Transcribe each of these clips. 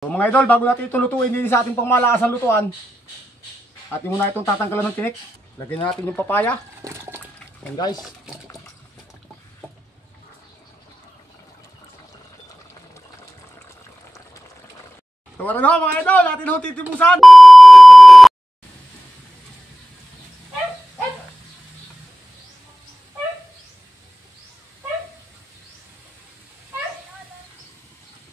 So mga idol, bago natin ito lutuin, hindi sa ating pangmalakas ang lutuan, atin muna itong tatanggalan ng tinik. Lagyan natin yung papaya. Yan guys. So ano na mga idol, atin ho titibusan.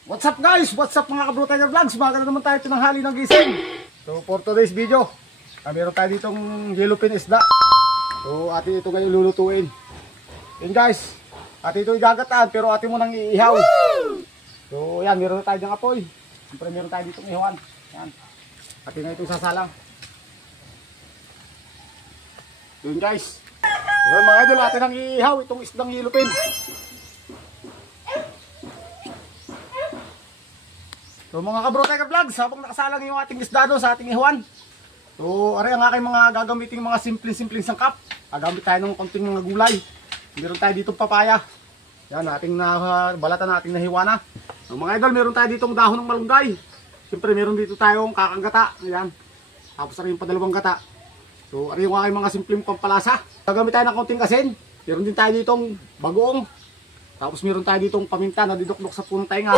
What's up guys? What's up mga Kabro Tiger Vlogs? Bago na naman tayo tinanghali ng gising. So for today's video, meron tayo ditong yellowfin isda. So atin ito ngayon lulutuin. Yan guys, atin ito igagataan pero atin mo nang iihaw. So yan, meron na tayo dyang apoy. Siyempre meron tayo ditong ihawan. Yan, atin na itong sasalang. Yun guys. So mga idol, atin ang iihaw itong isdang yellowfin. So mga Kabro Tiger Vlogs, habang nakasalang yung ating isda doon sa ating ihawan. So aray ang aking mga gagamiting mga simpleng sangkap. Gagamit tayo ng konting mga gulay. Meron tayo ditong papaya. Yan, ating balatan na ating nahiwana. So, mga idol, meron tayo ditong dahon ng malunggay. Siyempre meron dito tayong kakanggata. Yan. Tapos aray yung padalawang gata. So aray yung aking mga simpleng pampalasa. Gagamit tayo ng konting asin. Meron din tayo ditong bagoong. Tapos meron tayo ditong paminta na didukdok sa punong tainga.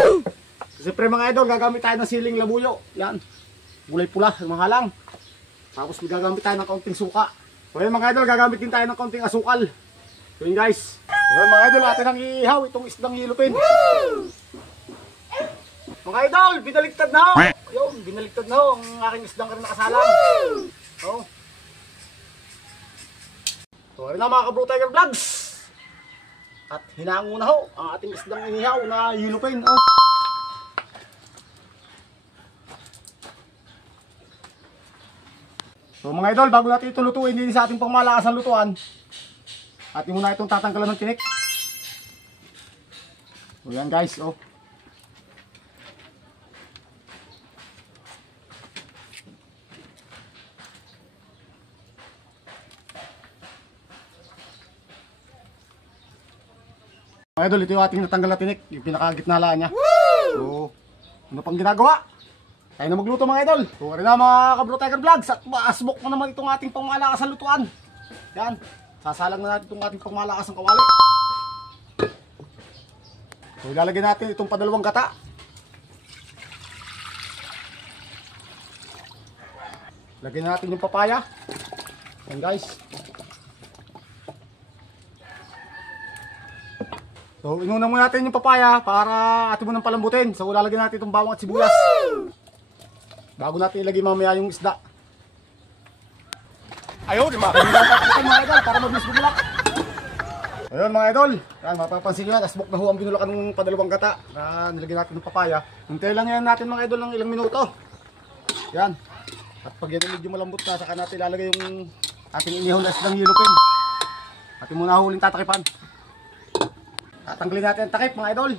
Siyempre mga idol, gagamit tayo ng siling labuyo. Yan, gulay pula, mga halang. Tapos gagamit tayo ng kaunting suka. So yan mga idol, gagamit din tayo ng kaunting asukal. So yun guys. So yan mga idol, atin ang iihaw itong isdang yellowfin. Mga idol, binaligtad na ho. Yun, binaligtad na ho ang aking isdang rin nakasalang. So yun na mga Kabro Tiger Vlogs. At hinango na ho ang ating isdang inihaw na yellowfin. So mga idol, bago natin ito lutuin, hindi sa ating pangmalakas ang lutuan, atin muna itong tatanggalan ng tinik. So yan guys, oh. Mga idol, ito yung ating natanggal na tinik, yung pinakagitnalaan niya. So, ano pang ginagawa? Tayo na magluto mga idol. So rin na mga Kabro Tiger Vlogs. At maasbok na naman itong ating pangmalakas ang lutuan. Yan, sasalang na natin itong ating pangmalakas ang kawali. So ilalagay natin itong padalawang gata. Lagyan natin yung papaya. Yan guys. So inuna muna natin yung papaya para atin mo nang palambutin. So lalagyan natin itong bawang at sibuyas. Bago natin ilagay mamaya yung isda. Ayaw, di ba? Mga idol, para mabilis bumulak. Ayun mga idol, yan, mapapansin nyo yan, asbok na ho ang binulakan ng padalawang gata na nilagyan natin ng papaya. Hintayin lang yan natin mga idol ng ilang minuto. Yan. At pag yan medyo malambot na, saka natin ilalagay yung ating inihon na isdang yellowfin. Atin muna huling tatakipan. Tatanggalin natin ang takip mga idol.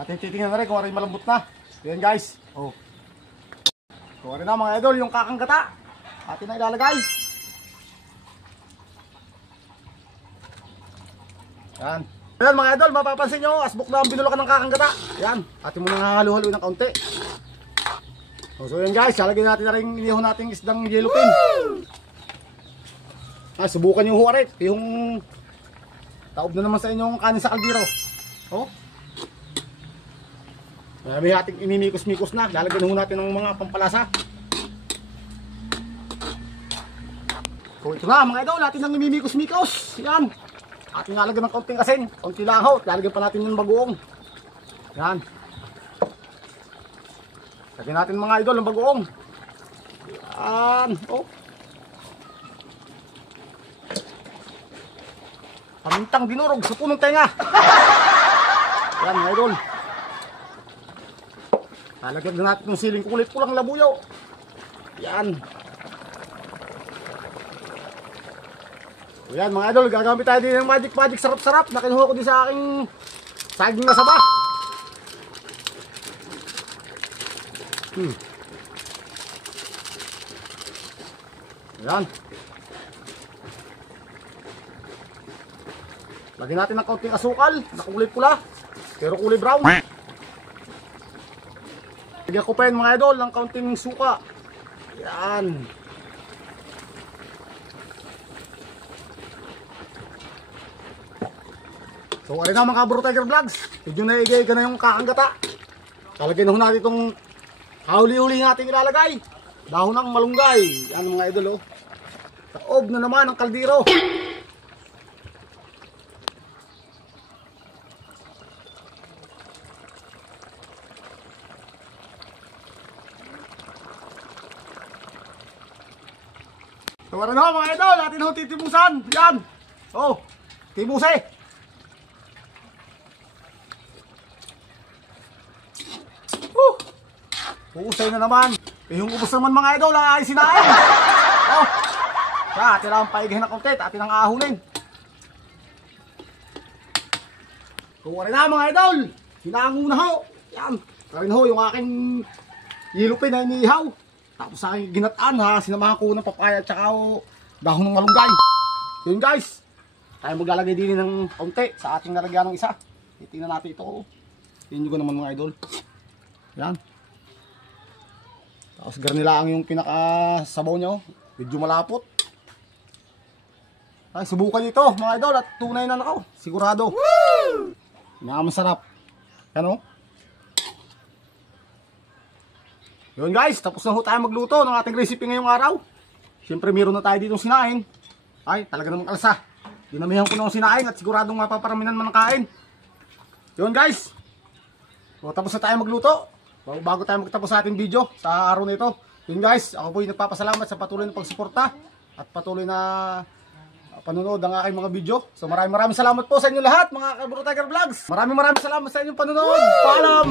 Atin titingnan na rin kung aring malambot na. Yan guys. Oh. So rin na mga idol, yung kakanggata atin na ilalagay. Yan. Yan mga idol, mapapansin nyo, asbok na ang binulakan ng kakanggata. Yan, atin muna halo-halo ng kaunti. So yan guys, lalagyan natin na rin inihon natin isdang yellowfin. Subukan yung huwarit, yung taob na naman sa inyong kanin sa kaldero. Oh. May ating inimikos-mikos na. Lalagyan natin ng mga pampalasa. So ito na mga idol, natin ang inimikos-mikos. Yan. Ating lalagyan ng konting asin, konti langaw. Lalagyan pa natin yung bagoong. Yan. Lagyan natin mga idol ng bagoong. Yan. Oh. Pamintang dinurog sa punong tenga. Yan mga idol. Lalagyan na natin ng siling kulit pulang labuyo. Yan. So yan mga idol, gagamit tayo din ng magic sarap-sarap na kinuha ko din sa aking saging na saba. Yan. Lagyan natin ng kaunting asukal na kulay pula pero kulay brown. Lagyan ko pa yun mga idol ng kaunting suka. Yan. So ayun na mga Bro Tiger Vlogs. Medyo naigay ka na yung kakangata. Talagyan na ho natin itong kauli-uli natin ilalagay. Dahon ng malunggay. Yan mga idol oh. Taob na naman ang kaldero. So ano na mga idol, natin ho titimusan. Yan. Oh, timuse. Uusay na naman. Yung ubos naman mga idol, ang ay sinain. Oh. Kaya atin lang paigahin ng konti, atin ang ahunin. Kuha rin na mga idol. Hinango na ho. Yan. Karin ho yung aking yilupin na inihaw. Tapos sa aking ginataan ha, sinamahan ko ng papaya at saka dahon ng malunggay. Yun guys. Tayo maglalagay din ng konti sa ating nalagyan ng isa. Titingnan natin ito. Yun ko naman mga idol. Yan. Tapos garnilaang yung pinakasabaw niya oh. Medyo malapot. Ay, subukan nito mga idol at tunay na nakaw. Sigurado. Woo! Masarap. Ano? Yun guys, tapos na ho tayo magluto ng ating recipe ngayong araw. Siyempre meron na tayo ditong sinain. Ay, talaga namang kalsa. Dinamihan ko ng sinain at siguradong mapaparaminan man ng kain. Yun guys. So, tapos na tayo magluto. Bago tayo magtapos sa ating video sa araw na ito. Yun guys, ako po yung nagpapasalamat sa patuloy na pagsuporta at patuloy na panonood ng aking mga video. So maraming salamat po sa inyo lahat mga Bro Tiger Vlogs. Maraming salamat sa inyong panonood. Paalam!